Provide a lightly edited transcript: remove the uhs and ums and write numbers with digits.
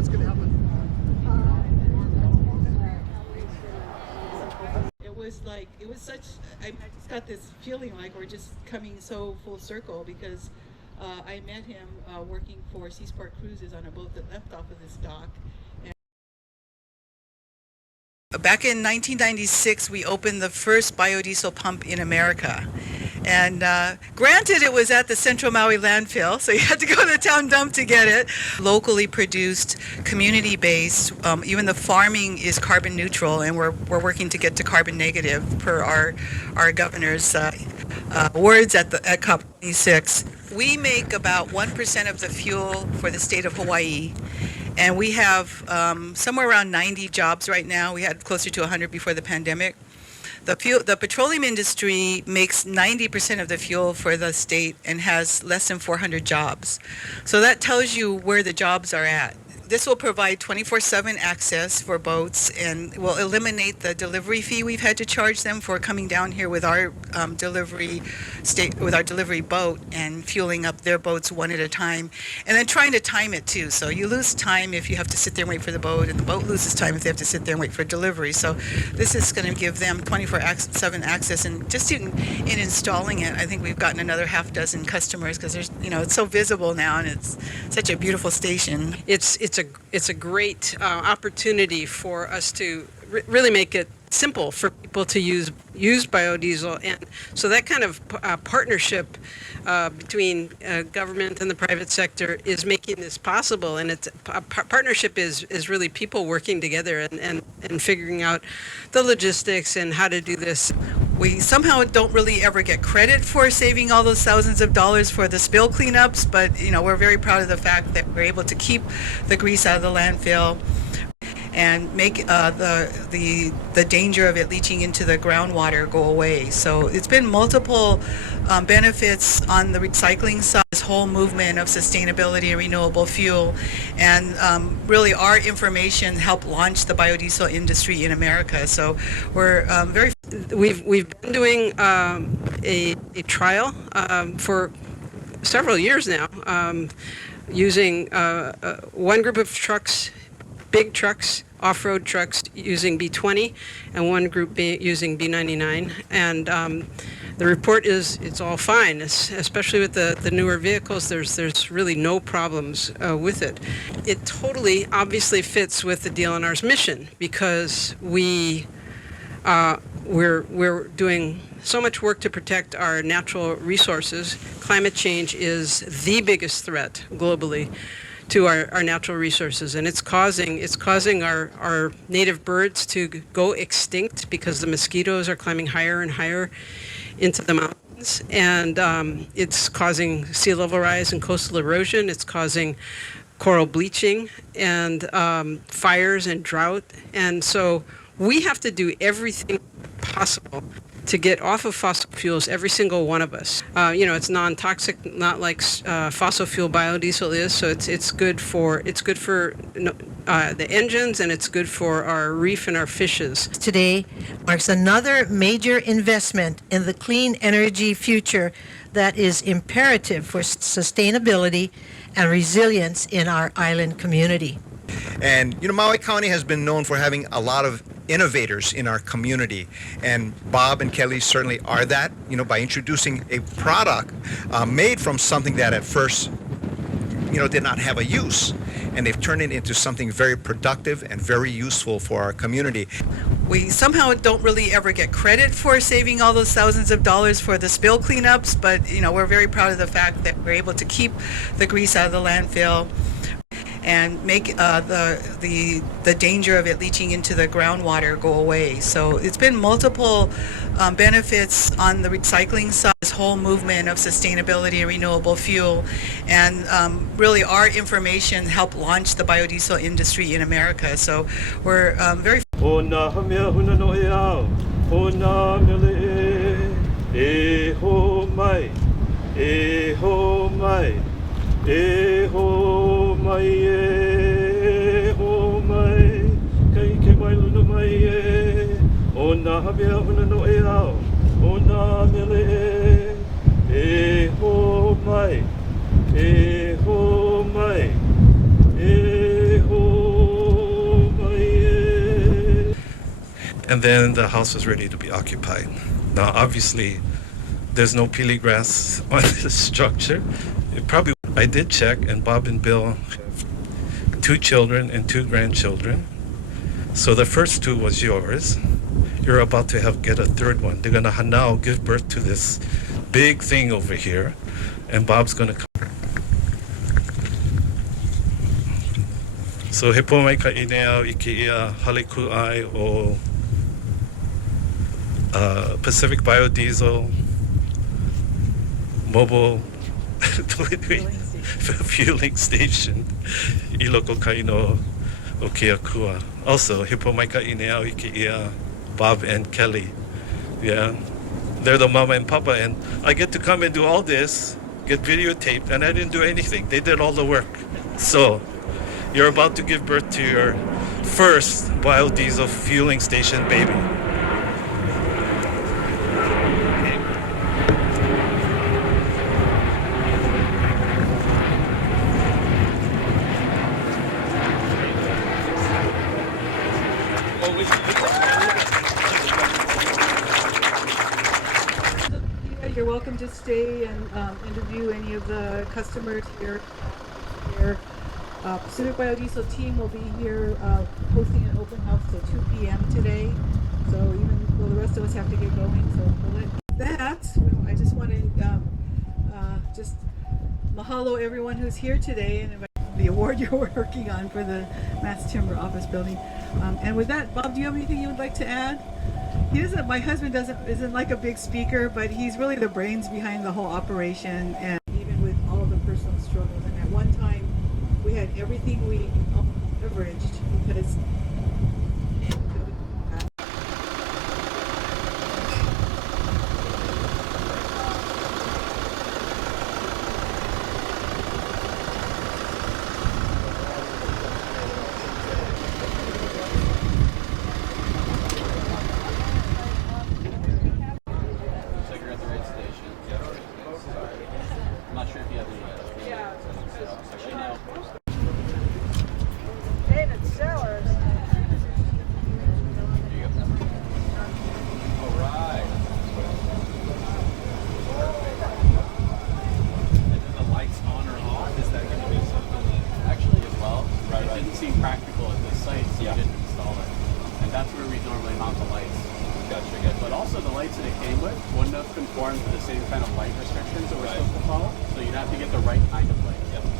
what's going to happen? It was such, I just got this feeling like we're just coming so full circle because I met him working for Seasport Cruises on a boat that left off of this dock. Back in 1996, we opened the first biodiesel pump in America. And granted, it was at the Central Maui landfill, so you had to go to the town dump to get it. Locally produced, community-based, even the farming is carbon neutral, and we're working to get to carbon negative per our governor's words at COP26. We make about 1% of the fuel for the state of Hawaii. And we have somewhere around 90 jobs right now. We had closer to 100 before the pandemic. The petroleum industry makes 90% of the fuel for the state and has less than 400 jobs. So that tells you where the jobs are at. This will provide 24/7 access for boats and will eliminate the delivery fee we've had to charge them for coming down here with our delivery boat and fueling up their boats one at a time, and then trying to time it too. So you lose time if you have to sit there and wait for the boat, and the boat loses time if they have to sit there and wait for delivery. So this is going to give them 24/7 access, and just in installing it, I think we've gotten another half dozen customers because there's, it's so visible now, and it's such a beautiful station. It's a great opportunity for us to really make it simple for people to use biodiesel, and so that kind of partnership between government and the private sector is making this possible. And it's partnership is really people working together and figuring out the logistics and how to do this. We somehow don't really ever get credit for saving all those thousands of dollars for the spill cleanups, but we're very proud of the fact that we're able to keep the grease out of the landfill and make the danger of it leaching into the groundwater go away. So it's been multiple benefits on the recycling side, this whole movement of sustainability and renewable fuel, and really our information helped launch the biodiesel industry in America. So we're very. We've been doing a trial for several years now, using one group of trucks, big trucks, off-road trucks using B20, and one group using B99. And the report is it's all fine, especially with the newer vehicles. There's really no problems with it. It totally obviously fits with the DLNR's mission, because we're doing so much work to protect our natural resources. Climate change is the biggest threat globally to our natural resources, and it's causing our native birds to go extinct because the mosquitoes are climbing higher and higher into the mountains, and it's causing sea level rise and coastal erosion. It's causing coral bleaching and fires and drought, and so we have to do everything possible to get off of fossil fuels, every single one of us. It's non-toxic, not like fossil fuel biodiesel is. So it's good for the engines, and it's good for our reef and our fishes. Today marks another major investment in the clean energy future that is imperative for sustainability and resilience in our island community. And Maui County has been known for having a lot of innovators in our community, and Bob and Kelly certainly are that, by introducing a product made from something that at first did not have a use, and they've turned it into something very productive and very useful for our community. We somehow don't really ever get credit for saving all those thousands of dollars for the spill cleanups, but we're very proud of the fact that we're able to keep the grease out of the landfill and make the danger of it leaching into the groundwater go away. So it's been multiple benefits on the recycling side, this whole movement of sustainability and renewable fuel, and really our information helped launch the biodiesel industry in America. So we're very. E ho mai e ho mai kai ke mai luna mai e o na habea huna no e ao o na mele e ho mai e ho mai e ho And then the house was ready to be occupied. Now, obviously, there's no pili grass on this structure. I did check, and Bob and Bill have 2 children and 2 grandchildren. So the first 2 was yours. You're about to get a 3rd one. They're gonna now give birth to this big thing over here, and Bob's gonna come. So he po mai ka inea I ke ia haleku'ai o Pacific Biodiesel mobile fueling station I loko kaino o Keakua. Also, he po mai ka inea I ke ia Bob and Kelly. Yeah, they're the mama and papa, and I get to come and do all this, get videotaped, and I didn't do anything. They did all the work. So you're about to give birth to your first biodiesel fueling station baby. You're welcome to stay and interview any of the customers here. Pacific Biodiesel team will be here hosting an open house till 2 p.m. today. So even though the rest of us have to get going, so we'll let that. I just want to just mahalo everyone who's here today and the award you're working on for the Mass Timber Office Building. And with that, Bob, do you have anything you would like to add? He doesn't. My husband isn't like a big speaker, but he's really the brains behind the whole operation, and even with all of the personal struggles. And at one time, we had everything we leveraged because. Practical at this site, so you didn't install it. And that's where we normally mount the lights. Gotcha. But also the lights that it came with wouldn't have conformed to the same kind of light restrictions that we're supposed to follow, so you'd have to get the right kind of light. Yep.